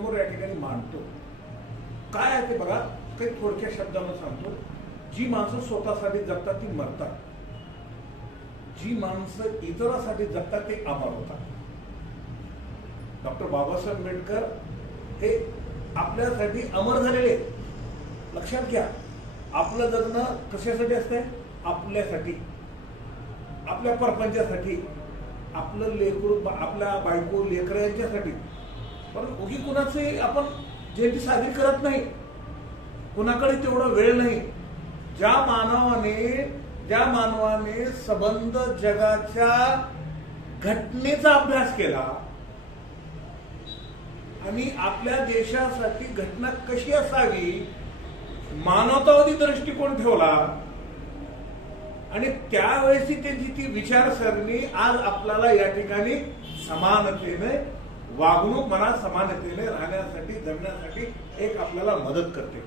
समोर या ठिकाणी मांडतो. काय आहे ते बघा, काही थोडक्या शब्दांमध्ये सांगतो. जी माणसं स्वतःसाठी जगतात ती मरतात, जी माणसं इतरांसाठी जगतात ते अमर होतात. डॉक्टर बाबासाहेब आंबेडकर हे आपल्यासाठी अमर झालेले. लक्षात घ्या, आपलं जगणं कशासाठी असतंय? आपल्यासाठी, आपल्या परपंचासाठी, आपलं लेकरू, आपल्या बायको लेकर यांच्यासाठी. पण उगी कुणाचे आपण जयंती साजरी करत नाही, कुणाकडे तेवढा वेळ नाही. ज्या मानवाने संबंध जगाच्या घटनेचा अभ्यास केला आणि आपल्या देशासाठी घटना कशी असावी मानवतावादी दृष्टिकोन ठेवला आणि त्यावेळेस त्यांची ती विचारसरणी आज आपल्याला या ठिकाणी समानतेने वागणूक म्हणा, समानतेने राहण्यासाठी, जगण्यासाठी एक आपल्याला मदत करते.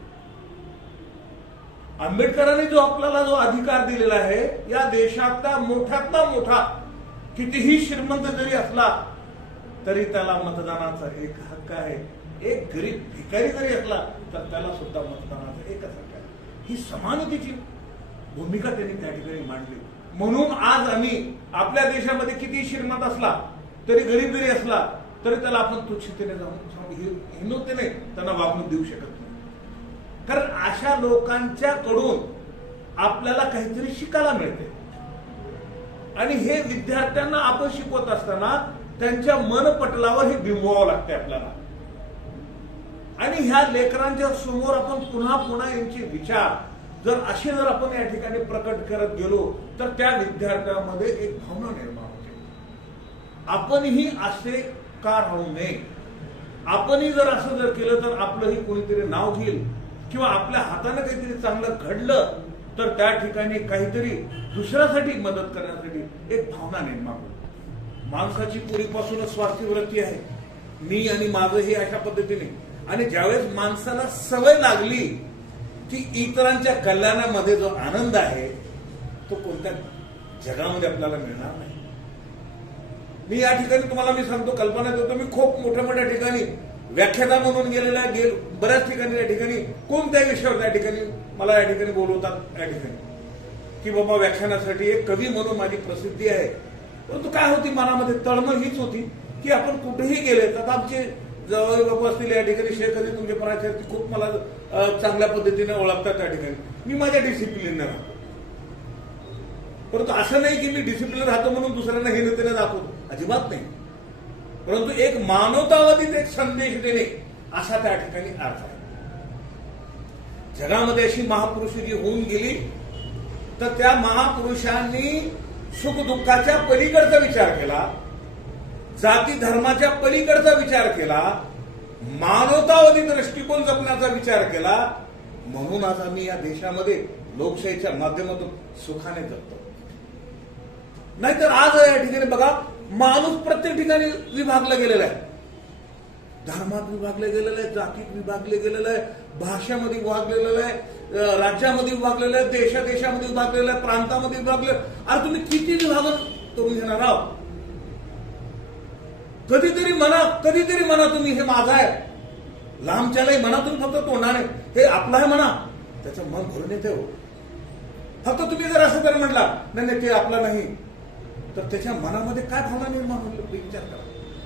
आंबेडकरांनी जो आपल्याला जो अधिकार दिलेला आहे, या देशातला मोठ्यातला मोठा कितीही श्रीमंत जरी असला तरी त्याला मतदानाचा एक हक्क आहे. एक गरीब भिकारी जरी असला तर त्याला सुद्धा मतदानाचा एकच हक्क आहे. ही समानतेची भूमिका त्यांनी त्या ठिकाणी मांडली. म्हणून आज आम्ही आपल्या देशामध्ये किती श्रीमंत असला तरी, गरीब जरी असला तरी त्याला आपण तुच्छतेने जाऊन हिंदुत्वाने त्यांना वागणूक देऊ शकत नाही. कारण अशा लोकांच्याकडून आपल्याला काहीतरी शिकायला मिळते. आणि हे विद्यार्थ्यांना आपण शिकवत असताना त्यांच्या मनपटलावर हे बिंबवावं लागते आपल्याला. आणि ह्या लेकरांच्या समोर आपण पुन्हा पुन्हा यांचे विचार जर आपण या ठिकाणी प्रकट करत गेलो तर त्या विद्यार्थ्यांमध्ये एक भावना निर्माण होते. आपणही असे का राहू नये, आपणही जर असं जर केलं तर आपलंही कोणीतरी नाव घेईल, किंवा आपल्या हाताने काहीतरी चांगलं घडलं तर त्या ठिकाणी काहीतरी दुसऱ्यासाठी मदत करण्यासाठी एक भावना निर्माण होईल. माणसाची पूर्वीपासूनच स्वार्थी वृत्ती आहे, मी आणि माझं हे अशा पद्धतीने. आणि ज्यावेळेस माणसाला सवय लागली की इतरांच्या कल्याणामध्ये जो आनंद आहे तो कोणत्या जगामध्ये आपल्याला मिळणार नाही. मी या ठिकाणी तुम्हाला मी सांगतो, कल्पना देतो, मी खूप मोठ्या मोठ्या ठिकाणी व्याख्याता म्हणून गेलेला, बऱ्याच ठिकाणी या ठिकाणी कोणत्याही विषयावर त्या ठिकाणी मला या ठिकाणी बोलवतात या ठिकाणी की बाबा व्याख्यानासाठी एक कवी म्हणून माझी प्रसिद्धी आहे. परंतु काय होती मनामध्ये तळमळ हीच होती की आपण कुठेही गेले तर आमचे जवळ लोक असतील या ठिकाणी, शेख अली तुमचे प्राचार्य खूप मला चांगल्या पद्धतीने ओळखतात त्या ठिकाणी. मी माझ्या डिसिप्लिनने राहतो, परंतु असं नाही की मी डिसिप्लिन राहतो म्हणून दुसऱ्यांना हीनतेने दाखवतो, अजिबात नाही. परंतु एक मानवतावादीत एक संदेश देणे असा त्या ठिकाणी अर्थ आहे. जगामध्ये अशी महापुरुष जी होऊन गेली तर त्या महापुरुषांनी सुखदुःखाच्या पलीकडचा विचार केला, जाती धर्माच्या पलीकडचा विचार केला, मानवतावादी दृष्टिकोन जपण्याचा विचार केला. म्हणून आज आम्ही या देशामध्ये लोकशाहीच्या माध्यमातून सुखाने जगतो. नाहीतर आज या ठिकाणी बघा, माणूस प्रत्येक ठिकाणी विभागला गेलेला आहे. धर्मात विभागले गेलेलं आहे, जातीत विभागले गेलेलं आहे, भाषेमध्ये विभागलेलं आहे, राज्यामध्ये विभागलेलं आहे, देशामध्ये विभागलेलं आहे, प्रांतामध्ये विभागलेलं. अरे तुम्ही किती विभागन करून घेणार आहोत? कधीतरी म्हणा तुम्ही हे माझं आहे, लांबच्यालाही म्हणा तुम्ही, फक्त तोंडाने हे आपलं आहे म्हणा, त्याचं मन भरून येते हो. फक्त तुम्ही जर असं जर म्हटला नाही ते आपलं नाही तर त्याच्या मनामध्ये काय भावना निर्माण होईल विचार करा.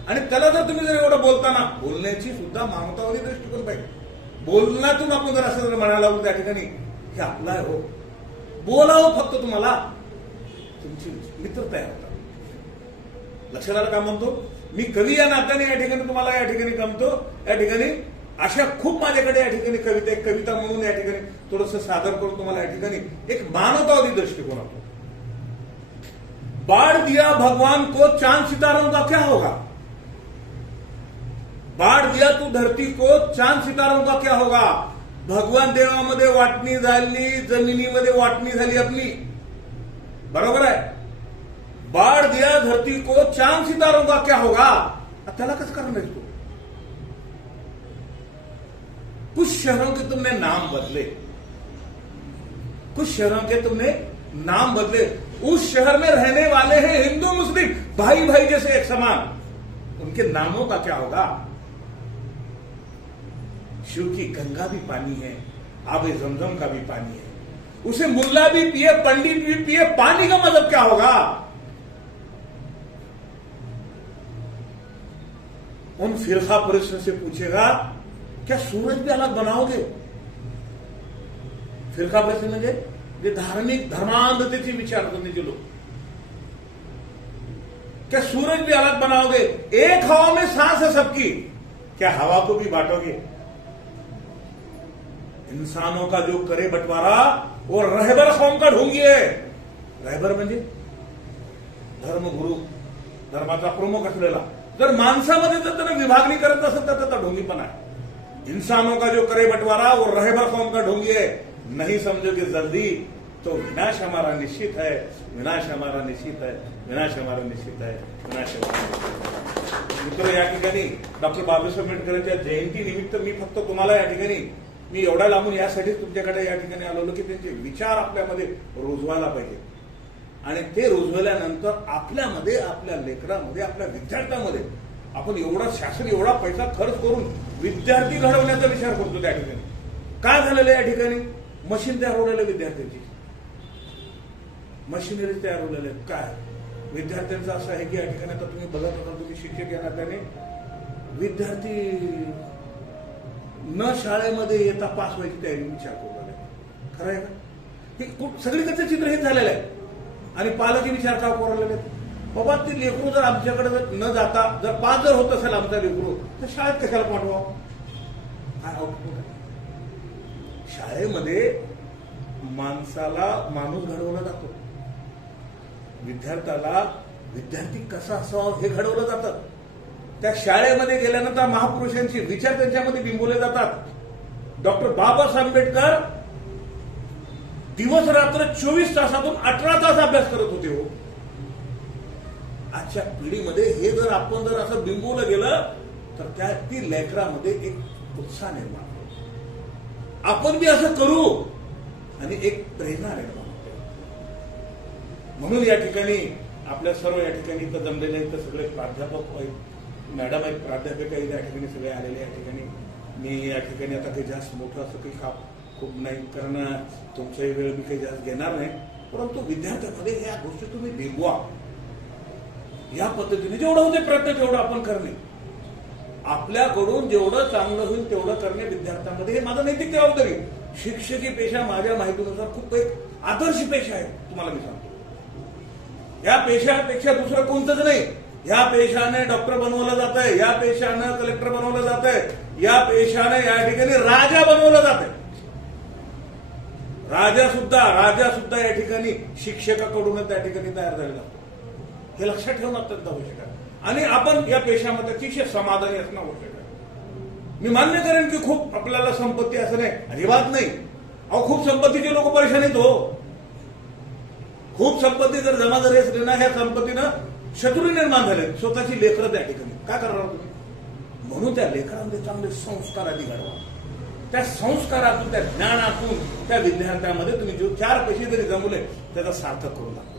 आणि त्याला जर तुम्ही जर एवढं बोलताना, बोलण्याची सुद्धा मानवतावादी दृष्टिकोन पाहिजे. बोलण्यातून आपण जर असं जर म्हणायला त्या ठिकाणी हे आपलं आहे हो, बोलावं फक्त तुम्हाला, तुमची मित्र तयार होतात. लक्षात आलं का म्हणतो मी? कवी या नात्याने या ठिकाणी तुम्हाला या ठिकाणी गमतो. या ठिकाणी अशा खूप माझ्याकडे या ठिकाणी कविता, एक कविता म्हणून या ठिकाणी थोडंसं सादर करून तुम्हाला या ठिकाणी एक मानवतावादी दृष्टिकोन होतो. बाढ़ दिया भगवान को, चांद सितारों का क्या होगा? बाढ़ दिया तू धरती को, चांद सितारों का क्या होगा? भगवान देवामध्ये वाटणी झाली, जमिनीमध्ये वाटणी झाली आपली, बरोबर आहे. बाढ़ दिया धरती को, चांद सितारों का क्या होगा? त्याला कसं करणार तू? कुछ शहरों के तुमने नाम बदले, कुछ शहरों के तुमने नाम बदले, उस शहर में रहने वाले हैं हिंदू मुस्लिम भाई भाई जैसे एक समान, उनके नामों का क्या होगा? शिव की गंगा भी पानी है, आबे जमजम का भी पानी है। उसे मुल्ला भी पिए, पंडित भी पिए, पानी का मतलब क्या होगा? उन फिरका परिषद से पूछेगा क्या सूरज भी अलग बनाओगे? फिरका परिषद म्हणजे जे धार्मिक धर्मांधतेचे विचार करण्याचे लोक, क्या सूरज भी अलग बनाओगे? एक हवा में सांस है सबकी, क्या हवा को भी बांटोगे? इंसानों का जो करे बंटवारा वो रहबर कौम का ढोंगी है। रहबर म्हणजे धर्मगुरु, धर्माचा प्रमुख असलेला। जर माणसामध्ये जर त्याने विभागणी करत असेल तर त्याचा ढोंगीपणा आहे। इंसानों का जो करे बंटवारा वो रहबर कौम का ढोंगी है। नहीं समझोगे जल्दी तो विनाश हमारा निश्चित है, विनाश हमारा निश्चित है, विनाश हमारा निश्चित है, विनाश हमारा निश्चित है। मित्र, या ठिकाणी डॉक्टर बाबासाहेब आंबेडकरांच्या जयंती निमित्त मी फक्त तुम्हाला या ठिकाणी मी एवढा लांबून यासाठीच तुमच्याकडे या ठिकाणी आलो की त्यांचे विचार आपल्यामध्ये रुजवायला पाहिजे आणि ते रुजवल्यानंतर आपल्यामध्ये, आपल्या लेकरांमध्ये, आपल्या विद्यार्थ्यांमध्ये आपण एवढा शासन एवढा पैसा खर्च करून विद्यार्थी घडवण्याचा विचार करतो। त्या ठिकाणी काय झालेलं या ठिकाणी मशीन तयार होलेल्या विद्यार्थ्यांची, मशिनरी तयार होलेल्या काय विद्यार्थ्यांचं असं आहे की या ठिकाणी आता तुम्ही बघत होता, तुम्ही शिक्षक या नात्याने विद्यार्थी न शाळेमध्ये येता पास व्हायची तयारी विचार करू लागले। खरं आहे का? हे सगळीकडचं चित्र हे झालेलं आहे आणि पालकही विचार का करू लागले? बाबा ते लेकरू जर आमच्याकडे न जाता जर पास जर होत असेल आमचा लेकरू तर शाळेत कशाला पाठवा? काय आउटपुट आहे? शाळेमध्ये माणसाला माणूस घडवला जातो, विद्यार्थ्याला विद्यार्थी कसा असावा हे घडवलं जातं। त्या शाळेमध्ये गेल्यानंतर महापुरुषांचे विचार त्यांच्यामध्ये बिंबवले जातात। डॉक्टर बाबासाहेब आंबेडकर दिवस रात्र 24 तासातून 18 तास अभ्यास करत होते हो। आजच्या पिढीमध्ये हे जर आपण जर असं बिंबवलं गेलं तर त्या ती लेकरामध्ये एक उत्साह निर्माण होतो, आपण बी असं करू आणि एक प्रेरणा निर्माण होते। म्हणून या ठिकाणी आपल्या सर्व या ठिकाणी इथं जमलेले इथं सगळे प्राध्यापक आहेत, मॅडम आहेत, प्राध्यापक आहेत, या ठिकाणी सगळे आलेले या ठिकाणी। मी या ठिकाणी आता काही जास्त मोठं असं काही काम खूप नाही, कारण तुमचाही वेळ मी काही जास्त घेणार नाही, परंतु विद्यार्थ्यांमध्ये ह्या गोष्टी तुम्ही बिंबवा या पद्धतीने जेवढं होते प्रयत्न तेवढं आपण करणे, आपल्याकडून जेवढं चांगलं होईल तेवढं करणे विद्यार्थ्यांमध्ये, हे माझं नैतिक जबाबदारी। शिक्षकी पेशा माझ्या माहितीनुसार खूप एक आदर्श पेशा आहे, तुम्हाला मी सांगतो। या पेशापेक्षा दुसरं कोणतंच नाही। या पेशाने डॉक्टर बनवलं जात आहे, या पेशानं कलेक्टर बनवलं जात आहे, या पेशाने या ठिकाणी राजा बनवलं जात आहे। राजा सुद्धा या ठिकाणी शिक्षकाकडून त्या ठिकाणी तयार झालेला असतो, हे लक्षात ठेवणं अत्यंत आवश्यक आहे। आणि आपण या पेशामध्ये अतिशय समाधानी असणं आवश्यक आहे। मी मान्य करेन की खूप आपल्याला संपत्ती असं नाही, अजिबात नाही। अहो खूप संपत्तीचे लोक परेशान आहेत हो। खूप संपत्ती जर जमा झाली असली ना, ह्या संपत्तीनं शत्रू निर्माण झाले, स्वतःची लेकरं त्या ठिकाणी काय करणार तुम्ही? म्हणून त्या लेकरांमध्ये चांगले संस्कार आधी घडवा, त्या संस्कारातून, त्या ज्ञानातून त्या विद्यार्थ्यांमध्ये तुम्ही जो 4 पैसे जरी जमवले त्याचा सार्थक करून दाखवा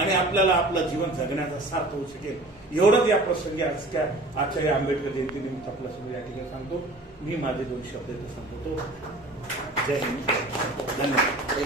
आणि आपल्याला आपलं जीवन जगण्याचा सार्थ होऊ शकेल। एवढंच या प्रसंगी आजच्या या आंबेडकर जयंती निमित्त आपल्या समोर या ठिकाणी सांगतो। मी माझे 2 शब्द इथे सांगतो। जय हिंद, धन्यवाद।